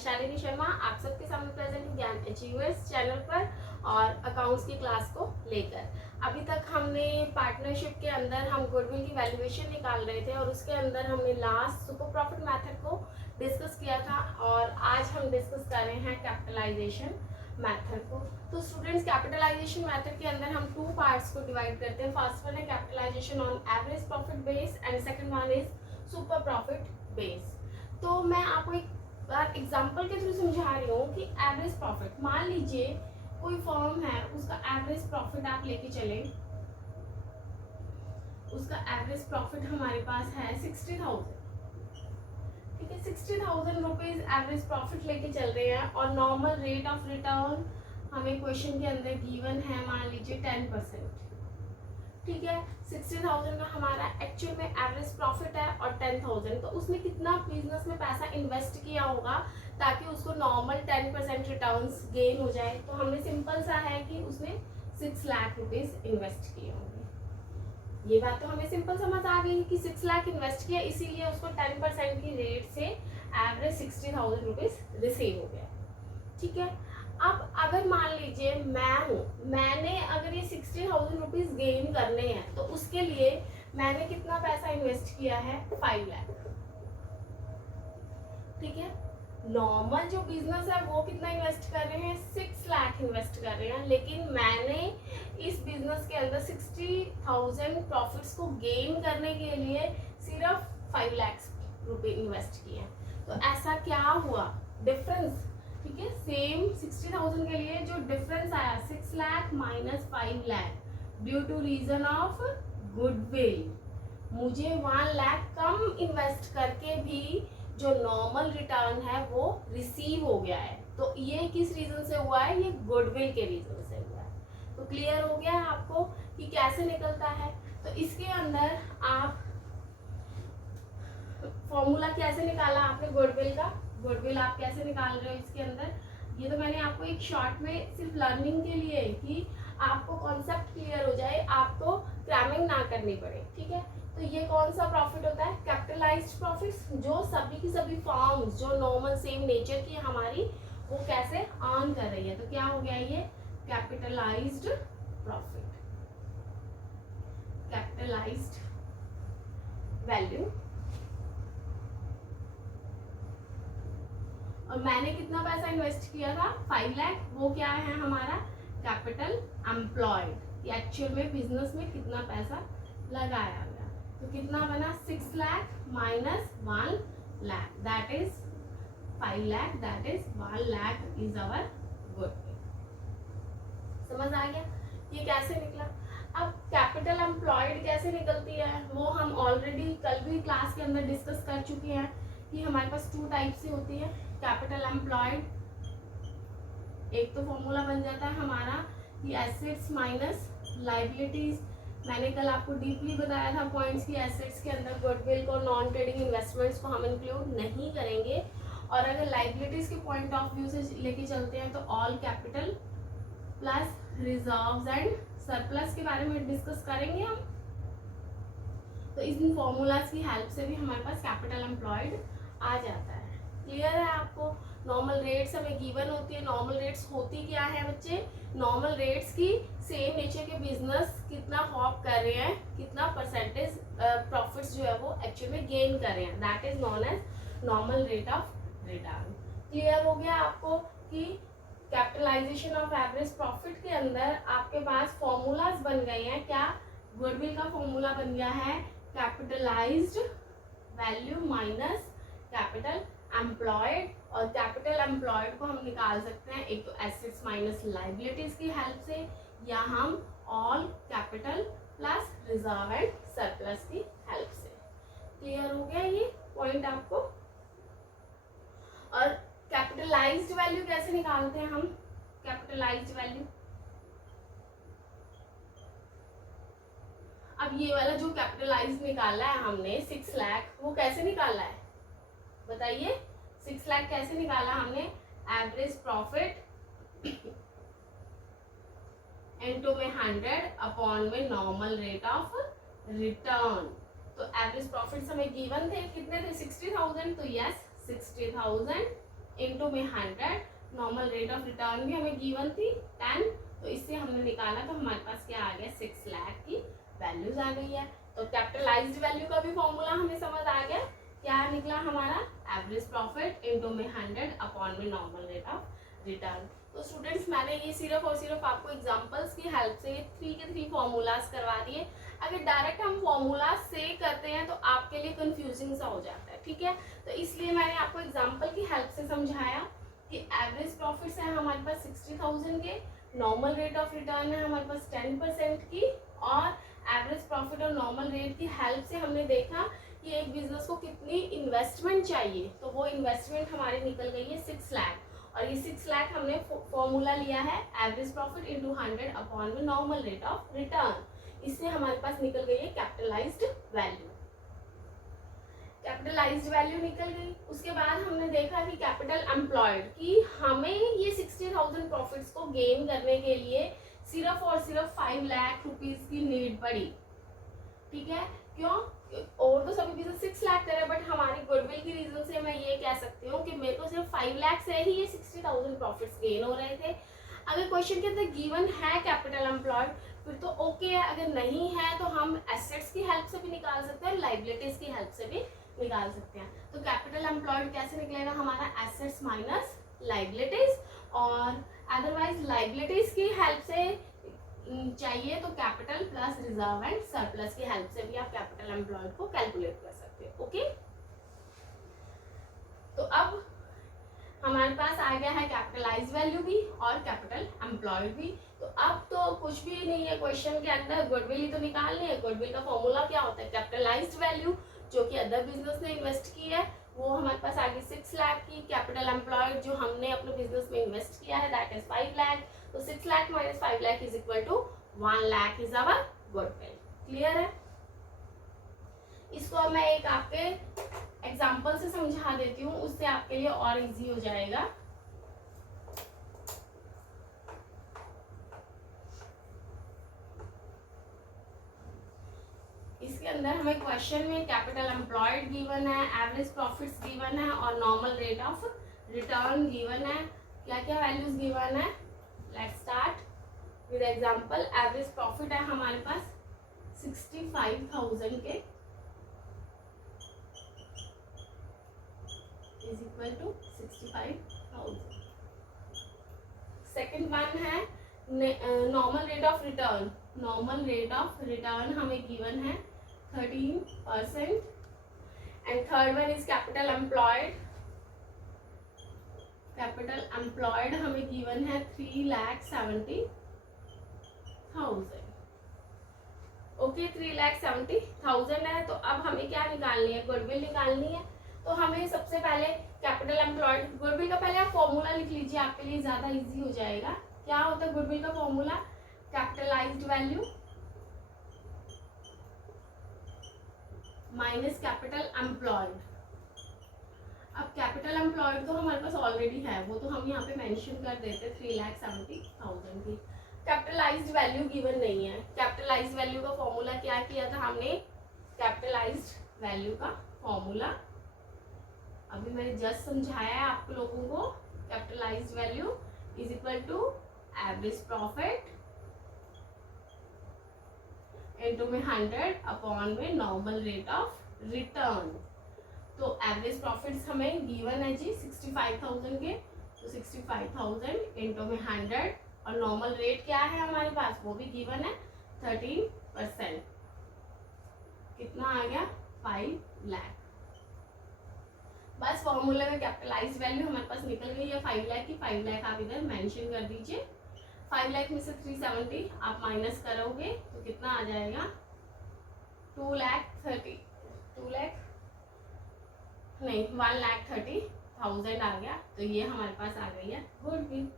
शालिनी शर्मा आप सबके सामने प्रेजेंट हूँ ज्ञान अचीवर्स चैनल पर और अकाउंट्स की क्लास को लेकर। अभी तक हमने पार्टनरशिप के अंदर हम गुडविल की वैल्यूएशन निकाल रहे थे और उसके अंदर हमने लास्ट सुपर प्रॉफिट मेथड को डिस्कस किया था और आज हम डिस्कस कर रहे हैं कैपिटलाइजेशन मेथड को। तो स्टूडेंट्स, कैपिटलाइजेशन मेथड के अंदर हम टू पार्ट्स को डिवाइड करते हैं। फर्स्ट वन है capitalization on average profit base and second one is super profit base. तो मैं आपको एक बार एग्जांपल के थ्रू समझा रही हूँ कि एवरेज प्रॉफिट, मान लीजिए कोई फर्म है, उसका एवरेज प्रॉफिट आप लेके चले, उसका एवरेज प्रॉफिट हमारे पास है 60,000, ठीक है। 60,000 रुपीज एवरेज प्रॉफिट लेके चल रहे हैं और नॉर्मल रेट ऑफ रिटर्न हमें क्वेश्चन के अंदर गिवन है, मान लीजिए 10%, ठीक है। 60,000 का हमारा एक्चुअल में एवरेज प्रॉफिट है और 10,000, तो उसने कितना बिजनेस में पैसा इन्वेस्ट किया होगा ताकि उसको नॉर्मल 10% रिटर्न्स गेन हो जाए। तो हमने सिंपल सा है कि उसने 6 लाख रुपीज इन्वेस्ट किए होंगे। ये बात तो हमें सिंपल समझ आ गई कि 6 लाख इन्वेस्ट किया, इसीलिए उसको 10% की रेट से एवरेज 60,000 रुपीज रिसीव हो गया, ठीक है। अब अगर मान लीजिए मैं हूँ, मैंने अगर ये 60,000 रुपीज गेन करने हैं तो उसके लिए मैंने कितना पैसा इन्वेस्ट किया है, 5 लाख, ठीक है। नॉर्मल जो बिजनेस है वो कितना इन्वेस्ट कर रहे हैं, 6 लाख इन्वेस्ट कर रहे हैं, लेकिन मैंने इस बिजनेस के अंदर 60,000 प्रॉफिट्स को गेन करने के लिए सिर्फ 5 लाख रुपए इन्वेस्ट किए हैं। तो ऐसा क्या हुआ, डिफरेंस, ठीक है। सेम 60,000 के लिए जो डिफरेंस आया 6 lakh minus 5 lakh due to reason of goodwill, मुझे 1 लाख कम इन्वेस्ट करके भी जो नॉर्मल रिटर्न है वो रिसीव हो गया है। तो ये किस रीजन से हुआ है, ये गुडविल के रीजन से हुआ है। तो क्लियर हो गया है आपको कि कैसे निकलता है। तो इसके अंदर आप फॉर्मूला कैसे निकाला आपने गुडविल का, गुडविल आप कैसे निकाल रहे हो इसके अंदर, ये तो मैंने आपको एक शॉर्ट में सिर्फ लर्निंग के लिए कि आपको कॉन्सेप्ट क्लियर हो जाए, आपको क्रैमिंग ना करनी पड़े, ठीक है। तो ये कौन सा प्रॉफिट होता है, कैपिटलाइज्ड प्रॉफिट्स, जो सभी की सभी फॉर्म्स जो नॉर्मल सेम नेचर की हमारी वो कैसे अर्न कर रही है। तो क्या हो गया ये कैपिटलाइज्ड प्रॉफिट, कैपिटलाइज्ड वैल्यू। और मैंने कितना पैसा इन्वेस्ट किया था, 5 लाख, वो क्या है हमारा कैपिटल एम्प्लॉयड, एक्चुअल में बिजनेस में कितना पैसा लगाया गया। तो कितना बना, 6 lakh minus 1 lakh, that is 5 lakh, that is 1 lakh is our goodwill. समझ आ गया ये कैसे निकला। अब कैपिटल एम्प्लॉयड कैसे निकलती है वो हम ऑलरेडी कल भी क्लास के अंदर डिस्कस कर चुके हैं कि हमारे पास 2 टाइप से होती है कैपिटल एम्प्लॉयड। एक तो फॉर्मूला बन जाता है हमारा कि एसेट्स माइनस लाइबिलिटीज। मैंने कल आपको डीपली बताया था पॉइंट्स की एसेट्स के अंदर गुडविल को, नॉन ट्रेडिंग इन्वेस्टमेंट्स को हम इंक्लूड नहीं करेंगे, और अगर लाइबिलिटीज के पॉइंट ऑफ व्यू से लेके चलते हैं तो all capital plus reserves and surplus के बारे में डिस्कस करेंगे हम। तो इन फॉर्मूलाज की हेल्प से भी हमारे पास कैपिटल एम्प्लॉयड आ जाता है। क्लियर है आपको। नॉर्मल रेट्स हमें गिवन होती है। नॉर्मल रेट्स होती क्या है बच्चे, नॉर्मल रेट्स की सेम नेचर के बिजनेस कितना हॉप कर रहे हैं, कितना परसेंटेज प्रॉफिट्स जो है वो एक्चुअल में गेन कर रहे हैं, that is known as normal rate of return. Clear हो गया आपको कि कैपिटलाइजेशन ऑफ एवरेज प्रॉफिट के अंदर आपके पास फॉर्मूलाज बन गए हैं। क्या, गुडविल का फॉर्मूला बन गया है capitalised value minus capital employed, और कैपिटल एम्प्लॉयड को हम निकाल सकते हैं एक तो एसेट्स माइनस लाइबिलिटीज की हेल्प से, या हम all capital plus reserve and surplus की हेल्प से। क्लियर हो गया ये पॉइंट आपको। और कैपिटलाइज्ड वैल्यू कैसे निकालते हैं हम, कैपिटलाइज्ड वैल्यू, अब ये वाला जो कैपिटलाइज निकाला है हमने 6 लाख, वो कैसे निकाला है बताइए। 6 लाख कैसे निकाला हमने, एवरेज प्रॉफिट इनटू में 100 अपॉन में नॉर्मल रेट ऑफ रिटर्न। तो एवरेज प्रॉफिट्स हमें गिवन थे, कितने थे, 60,000, तो यस 60,000 इनटू में 100, नॉर्मल रेट ऑफ रिटर्न भी हमें गिवन थी 10, तो इससे हमने निकाला तो हमारे पास क्या आ गया 6 लाख की वैल्यूज आ गई है। तो कैपिटलाइज्ड वैल्यू का भी फॉर्मूला हमें समझ आ गया, क्या निकला हमारा एवरेज प्रॉफिट इनटू में 100 अपॉन में नॉर्मल रेट ऑफ रिटर्न। तो स्टूडेंट्स मैंने ये सिर्फ और सिर्फ आपको एग्जांपल्स की हेल्प से 3 के 3 फॉर्मूलाज करवा दिए। अगर डायरेक्ट हम फॉर्मूला से करते हैं तो आपके लिए कंफ्यूजिंग सा हो जाता है, ठीक है। तो इसलिए मैंने आपको एग्जांपल की हेल्प से समझाया कि एवरेज प्रॉफिट्स है हमारे पास 60,000 के, नॉर्मल रेट ऑफ रिटर्न है हमारे पास 10% की, और एवरेज प्रॉफिट और नॉर्मल रेट की हेल्प से हमने देखा कि एक बिजनेस को कितनी इन्वेस्टमेंट चाहिए। तो वो इन्वेस्टमेंट हमारी निकल गई है 6 लाख, और ये 6 लाख हमने फॉर्मूला लिया है एवरेज प्रॉफिट इनटू 100 अपॉन में नॉर्मल रेट ऑफ रिटर्न। इससे हमारे पास निकल गई है कैपिटलाइज्ड वैल्यू। कैपिटलाइज्ड वैल्यू निकल गई। उसके बाद हमने देखा कि कैपिटल एम्प्लॉयड, कि हमें ये 60,000 प्रॉफिट्स को गेन करने के लिए सिर्फ और सिर्फ 5 लाख रुपीज की नीड पड़ी, ठीक है। क्यों? और तो सभी बिजनेस 6 लाख करे, बट हमारी गुडविल की रीजन से मैं ये कह सकती हूँ कि मेरे को सिर्फ 5 लाख से ही ये 60,000 प्रॉफिट्स गेन हो रहे थे। अगर क्वेश्चन के अंदर गिवन है कैपिटल एम्प्लॉयड फिर तो ओके है, अगर नहीं है तो हम एसेट्स की हेल्प से भी निकाल सकते हैं और लाइबिलिटीज की हेल्प से भी निकाल सकते हैं। तो कैपिटल एम्प्लॉयड कैसे निकलेगा हमारा एसेट्स माइनस लाइबिलिटीज, और अदरवाइज लाइबिलिटीज की हेल्प से चाहिए तो capital plus reserve and surplus की हेल्प से भी आप कैपिटल एम्प्लॉयड को कैलकुलेट कर सकते हो, ओके। तो अब हमारे पास आ गया है कैपिटलाइज वैल्यू भी और कैपिटल एम्प्लॉयड भी। तो अब तो कुछ भी नहीं है क्वेश्चन के अंदर, गुडविल ही तो निकालनी है। गुडविल का फॉर्मूला क्या होता है? कैपिटलाइज्ड वैल्यू जो कि अदर बिजनेस ने इन्वेस्ट की है वो हमारे पास आ गई 6 लाख की। कैपिटल एम्प्लॉयड जो हमने अपने बिजनेस में इन्वेस्ट किया है दैट इज 5 लाख। तो 6 lakh minus 5 lakh is equal to 1 lakh is our goodwill. Clear है? इसको अब मैं एक आपके एग्जाम्पल से समझा देती हूँ, उससे आपके लिए और इजी हो जाएगा। इसके अंदर हमें क्वेश्चन में कैपिटल एम्प्लॉयड गिवन है, एवरेज प्रॉफिट्स गिवन है और normal rate of return given है। क्या क्या वैल्यूज गिवन है? Let's start with example. Average profit है हमारे पास 65,000 के is equal to 65,000। Second one है normal rate of return. Normal rate of return हमें गिवन है 13%। And third one is capital employed. Capital employed हमें गिवन है 3,70,000। ओके, 3,70,000 है। तो अब हमें क्या निकालनी है? गुडविल निकालनी है। तो हमें सबसे पहले कैपिटल एम्प्लॉयड, गुडविल का पहले आप फॉर्मूला लिख लीजिए, आपके लिए ज्यादा इजी हो जाएगा। क्या होता है गुडविल का formula? Capitalised value minus capital employed. अब कैपिटल एम्प्लॉयड तो हमारे पास ऑलरेडी है, वो तो हम यहाँ पे मेंशन कर देते 3,70,000 की। कैपिटलाइज्ड वैल्यू गिवन नहीं है। कैपिटलाइज्ड वैल्यू का फॉर्मूला क्या किया था हमने? कैपिटलाइज्ड वैल्यू का फॉर्मूला अभी मैंने जस्ट समझाया है आप लोगों को। Capitalized value is equal to average profit into में 100 अपॉन में नॉर्मल रेट ऑफ रिटर्न। तो एवरेज प्रॉफिट्स हमें गिवन है जी 65,000 के, तो 65,000 इनटू में 100 और नॉर्मल रेट क्या है हमारे पास? वो भी गिवन है 13%। कितना आ गया? 5 लाख। बस फॉर्मूले में कैपिटलाइज्ड वैल्यू हमारे पास निकल गई है 5 लाख की। 5 लाख आप इधर मेंशन कर दीजिए। 5 लाख में से 370 आप माइनस करोगे तो कितना आ जाएगा? 1,30,000 आ गया। तो ये हमारे पास आ गई है गुडविल।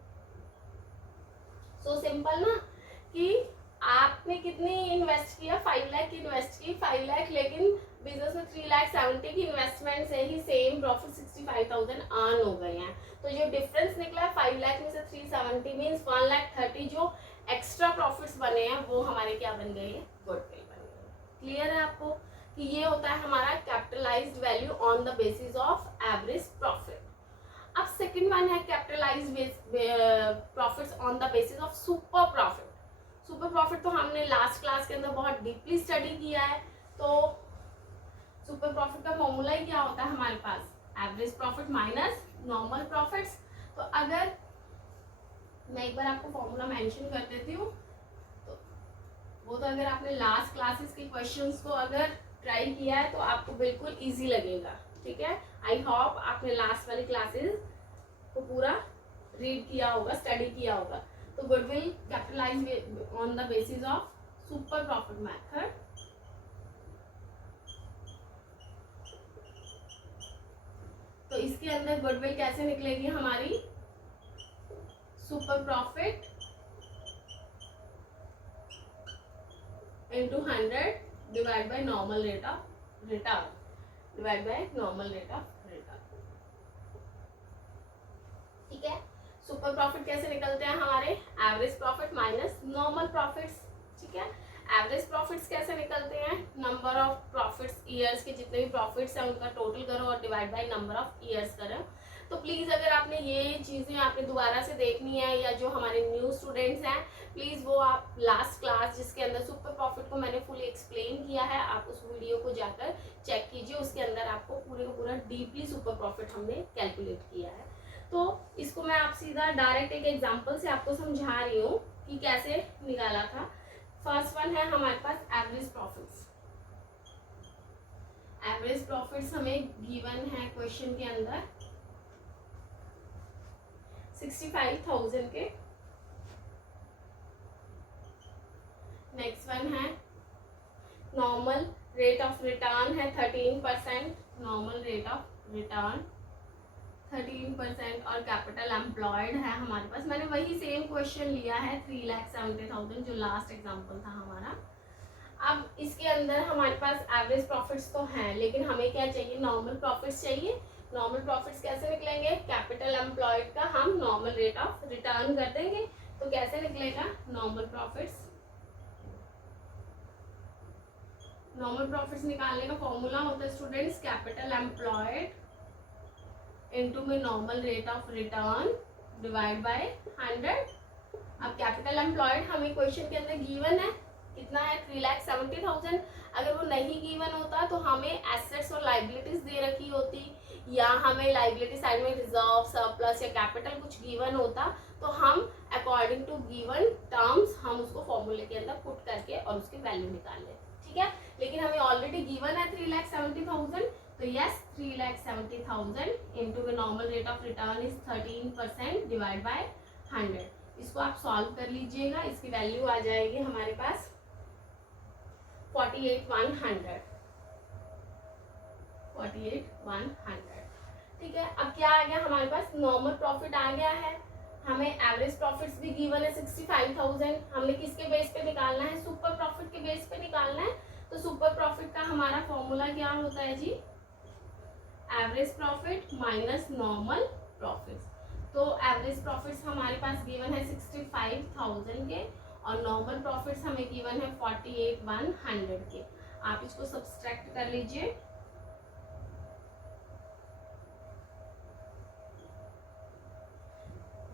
सो सिंपल ना, कि आपने कितनी इन्वेस्ट किया? 5 लाख की इन्वेस्ट की, 5 लाख, लेकिन बिजनेस में 3,70,000 की इन्वेस्टमेंट से ही सेम प्रॉफिट 65,000 अर्न हो गए हैं। तो जो डिफरेंस निकला है 5 लाख में से 370 मीन्स 1,30,000 जो एक्स्ट्रा प्रॉफिट्स बने हैं वो हमारे क्या बन गए हैं? गुडविल बन गए। क्लियर है आपको कि ये होता है हमारा capitalised value on the basis of average profit. अब सेकंड वन है capitalised profits on the basis of super profit. Super profit तो हमने लास्ट क्लास के अंदर बहुत डीपली स्टडी किया है। तो सुपर प्रॉफिट का फॉर्मूला ही क्या होता है हमारे पास, average profit minus normal profits. तो अगर मैं एक बार आपको फॉर्मूला मेंशन कर देती हूँ, तो वो तो अगर आपने लास्ट क्लासेस के क्वेश्चंस को अगर ट्राई किया है तो आपको बिल्कुल इजी लगेगा, ठीक है। आई होप आपने लास्ट वाली क्लासेस को पूरा रीड किया होगा, स्टडी किया होगा। तो goodwill capitalize on the basis of super profit method. तो इसके अंदर गुडविल कैसे निकलेगी हमारी, super profit into 100 divide by normal rate of return, divide by normal rate of return, ठीक है। सुपर प्रॉफिट कैसे निकलते हैं हमारे, average profit minus normal profits, ठीक है। एवरेज प्रॉफिट्स कैसे निकलते हैं, नंबर ऑफ प्रॉफिट्स ईयर्स के जितने भी प्रॉफिट्स हैं उनका टोटल करो और divide by number of years करो। तो प्लीज़ अगर आपने ये चीज़ें आपने दोबारा से देखनी है, या जो हमारे न्यू स्टूडेंट्स हैं प्लीज़ वो आप लास्ट क्लास जिसके अंदर सुपर प्रॉफिट को मैंने फुली एक्सप्लेन किया है, आप उस वीडियो को जाकर चेक कीजिए। उसके अंदर आपको पूरे का पूरा डीपली सुपर प्रॉफिट हमने कैलकुलेट किया है। तो इसको मैं आप सीधा डायरेक्ट एक एग्जाम्पल से आपको समझा रही हूँ कि कैसे निकाला था। फर्स्ट वन है हमारे पास एवरेज प्रॉफिट्स। एवरेज प्रॉफिट्स हमें गिवन है क्वेश्चन के अंदर 65,000 के। नेक्स्ट वन है नॉर्मल रेट ऑफ रिटर्न है 13%, नॉर्मल रेट ऑफ रिटर्न 13% और कैपिटल एम्प्लॉयड है हमारे पास। मैंने वही सेम क्वेश्चन लिया है 3,70,000 जो लास्ट एग्जांपल था हमारा। अब इसके अंदर हमारे पास एवरेज प्रॉफिट्स तो हैं, लेकिन हमें क्या चाहिए, नॉर्मल प्रॉफिट्स चाहिए। नॉर्मल प्रॉफिट्स कैसे निकलेंगे, कैपिटल एम्प्लॉयड का हम नॉर्मल रेट ऑफ रिटर्न कर देंगे। तो कैसे निकलेगा नॉर्मल प्रॉफिट्स, नॉर्मल प्रॉफिट्स निकालने का फॉर्मूला होता है स्टूडेंट्स कैपिटल एम्प्लॉयड इनटू में normal rate of return divide bye 100। अब कैपिटल एम्प्लॉयड हमें क्वेश्चन के अंदर गिवन है कितना है 3,70,000। अगर वो नहीं गिवन होता तो हमें एसेट्स और लाइबिलिटीज दे रखी होती, या हमें लाइबिलिटी साइड में रिजर्व सरप्लस या कैपिटल कुछ गिवन होता, तो हम अकॉर्डिंग टू गिवन टर्म्स हम उसको फॉर्मूले के अंदर पुट करके और उसकी वैल्यू निकाल ले, ठीक है। लेकिन हमें ऑलरेडी गिवन है 3,70,000, तो yes 3,70,000 into the normal rate of return is 13% divide by 100। इसको आप सॉल्व कर लीजिएगा, इसकी वैल्यू आ जाएगी हमारे पास 48,100, 48,100, ठीक है। अब क्या आ गया हमारे पास, नॉर्मल प्रॉफिट आ गया है, हमें एवरेज प्रॉफिट्स भी गिवन है 65,000। हमने किसके बेस पे निकालना है, सुपर प्रॉफिट के बेस पे निकालना है। तो सुपर प्रॉफिट का हमारा फॉर्मूला क्या होता है जी, average profit minus normal profits. तो एवरेज प्रॉफिट्स हमारे पास गिवन है 65,000 के और नॉर्मल प्रॉफिट्स हमें गिवन है 48,100 के। आप इसको सब्सट्रैक्ट कर लीजिए,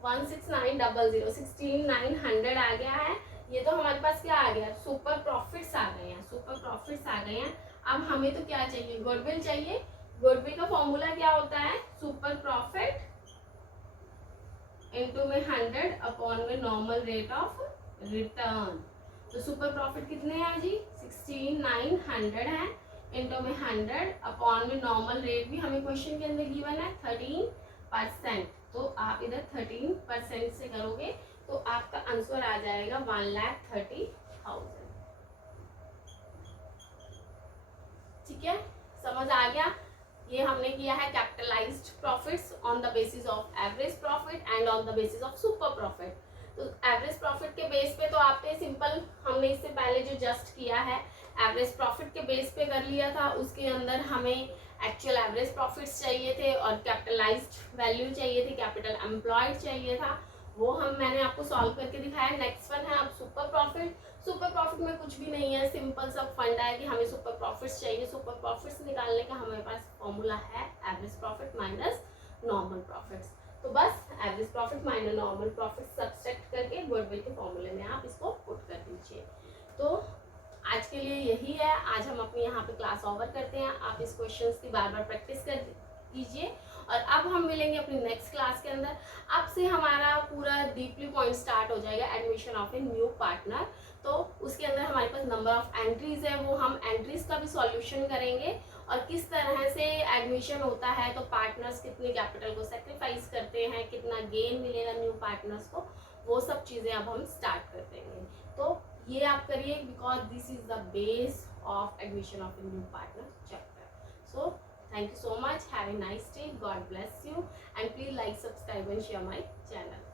वन 16,900 आ गया है। ये तो हमारे पास क्या आ गया, सुपर प्रॉफिट्स आ गए हैं, सुपर प्रॉफिट्स आ गए हैं। अब हमें तो क्या चाहिए, गुडविल चाहिए। गुडविल का फॉर्मूला क्या होता है, सुपर प्रॉफिट इनटू में 100 अपॉन में नॉर्मल रेट ऑफ रिटर्न। तो सुपर प्रॉफिट कितने हैं जी, 16,900 है, इनटू में 100 अपॉन में नॉर्मल रेट भी हमें क्वेश्चन के अंदर गिवन है 13%। तो आप इधर 13% से करोगे तो आपका आंसर आ जाएगा 1,30,000, ठीक है। समझ आ गया, ये हमने किया है capitalised profits on the basis of average profit and on the basis of super profit. तो एवरेज प्रॉफिट के बेस पे तो आपने सिंपल, हमने इससे पहले जो जस्ट किया है एवरेज प्रॉफिट के बेस पे कर लिया था। उसके अंदर हमें एक्चुअल एवरेज प्रॉफिट्स चाहिए थे और कैपिटलाइज्ड वैल्यू चाहिए थी, कैपिटल एम्प्लॉयड चाहिए था, वो मैंने आपको सॉल्व करके दिखाया। नेक्स्ट वन है अब सुपर प्रॉफिट। सुपर प्रॉफिट में कुछ भी नहीं है, सिंपल सा फंडा है कि हमें सुपर प्रॉफिट्स चाहिए। सुपर प्रॉफिट्स निकालने का हमारे पास फॉर्मूला है average profit minus normal profits. तो बस average profit minus normal profit subtract करके गुडविल के फॉर्मूले में आप इसको पुट कर दीजिए। तो आज के लिए यही है, आज हम अपनी यहाँ पे क्लास ओवर करते हैं। आप इस क्वेश्चंस की बार बार प्रैक्टिस कर कीजिए और अब हम मिलेंगे अपनी नेक्स्ट क्लास के अंदर। अब से हमारा पूरा डीपली पॉइंट स्टार्ट हो जाएगा admission of a new partner. तो उसके अंदर हमारे पास नंबर ऑफ एंट्रीज है, वो हम एंट्रीज का भी सॉल्यूशन करेंगे और किस तरह से एडमिशन होता है, तो पार्टनर्स कितने कैपिटल को सेक्रीफाइस करते हैं, कितना गेन मिलेगा न्यू पार्टनर्स को, वो सब चीज़ें अब हम स्टार्ट कर देंगे। तो ये आप करिए because this is the base of admission of a new partner chapter. So thank you so much, have a nice day, god bless you, and please like, subscribe and share my channel.